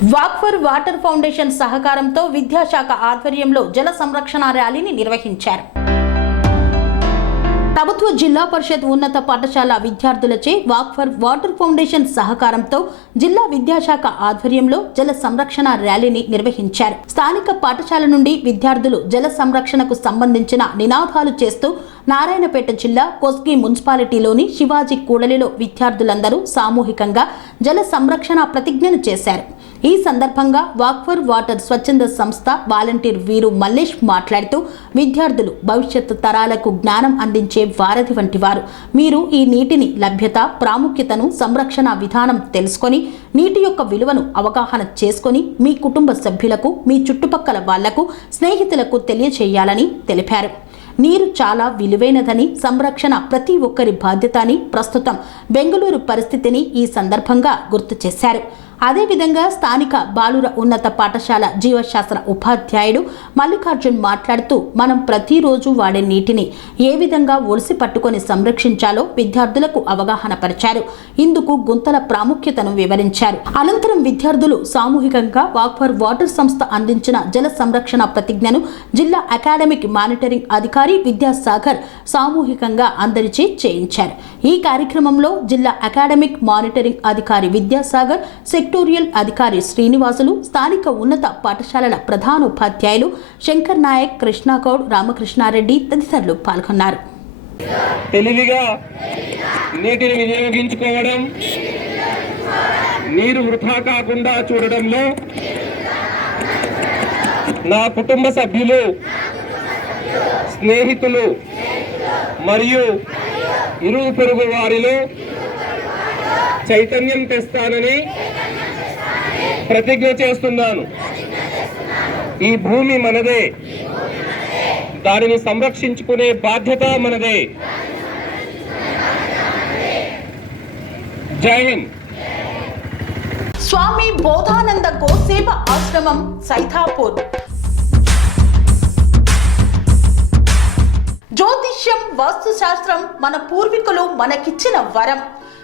వాక్ఫర్ water foundation సహకారంతో విద్యాశాఖ ఆధ్వర్యంలో జల సంరక్షణ ర్యాలీని నిర్వహించారు. ప్రభుత్వ జిల్లా పరిషత్ ఉన్నత పాఠశాల విద్యార్థులచే వాక్ ఫర్ వాటర్ ఫౌండేషన్ సహకారంతో జిల్లా విద్యాశాఖ ఆధ్వర్యంలో జల సంరక్షణ ర్యాలీని నిర్వహించారు. స్థానిక పాఠశాల నుండి విద్యార్థులు జల సంరక్షణకు సంబంధించిన నినాదాలు చేస్తూ నారాయణపేట జిల్లా కోస్గి మున్సిపాలిటీలోని శివాజీ కూడలిలో విద్యార్థులందరూ సామూహికంగా జల సంరక్షణ ప్రతిజ్ఞను చేశారు. ఈ సందర్భంగా వాక్ ఫర్ వాటర్ స్వచ్ఛంద సంస్థ వాలంటీర్ వీరు మల్లేష్ మాట్లాడుతూ విద్యార్థులు భవిష్యత్తు తరాలకు జ్ఞానం అందించే వారధి వంటి వారు. మీరు ఈ నీటిని లభ్యత ప్రాముఖ్యతను సంరక్షణ విధానం తెలుసుకొని నీటి యొక్క విలువను అవగాహన చేసుకొని మీ కుటుంబ సభ్యులకు మీ చుట్టుపక్కల వాళ్ళకు స్నేహితులకు తెలియచేయాలని తెలిపారు. నీరు చాలా విలువైనదని సంరక్షణ ప్రతి ఒక్కరి బాధ్యత అని ప్రస్తుతం బెంగళూరు పరిస్థితిని ఈ సందర్భంగా గుర్తు చేశారు. అదేవిధంగా స్థానిక బాలుర ఉన్నత పాఠశాల జీవశాస్త్ర ఉపాధ్యాయుడు మల్లికార్జున్ మాట్లాడుతూ మనం ప్రతిరోజు వాడే నీటిని ఏ విధంగా ఒలిసి పట్టుకొని సంరక్షించాలో విద్యార్థులకు అవగాహన పరిచారు. ఇందుకు గుంతల ప్రాముఖ్యతను వివరించారు. అనంతరం విద్యార్థులు సామూహికంగా వాక్ ఫర్ వాటర్ సంస్థ అందించిన జల సంరక్షణ ప్రతిజ్ఞను జిల్లా అకాడమిక్ మానిటరింగ్ అధికారి విద్యాసాగర్ సామూహికంగా అందరిచే చేయించారు. ఈ కార్యక్రమంలో జిల్లా అకాడమిక్ మానిటరింగ్ అధికారి విద్యాసాగర్ సెక్టోరియల్ అధికారి శ్రీనివాసులు స్థానిక ఉన్నత పాఠశాలల ప్రధానోపాధ్యాయులు శంకర్ నాయక్ కృష్ణాగౌడ్ రామకృష్ణారెడ్డి తదితరులు పాల్గొన్నారు. తెలివిగా నీటిని వినియోగించుకోవడం నీరు వృధా కాకుండా చూడడంలో నా కుటుంబ సభ్యులు స్నేహితులు మరియు ఇరుగు పొరుగు వారిలో చైతన్యం తెస్తానని ప్రతిజ్ఞ చేస్తున్నాను. ఈ భూమి మనదే. దానిని సంరక్షించుకునే బాధ్యత మనదే. జై హింద్. స్వామి బోధానంద గోసేవ ఆశ్రమం సైథాపూర్ జ్యోతిష్యం వాస్తుశాస్త్రం మన పూర్వీకులు మనకిచ్చిన వరం.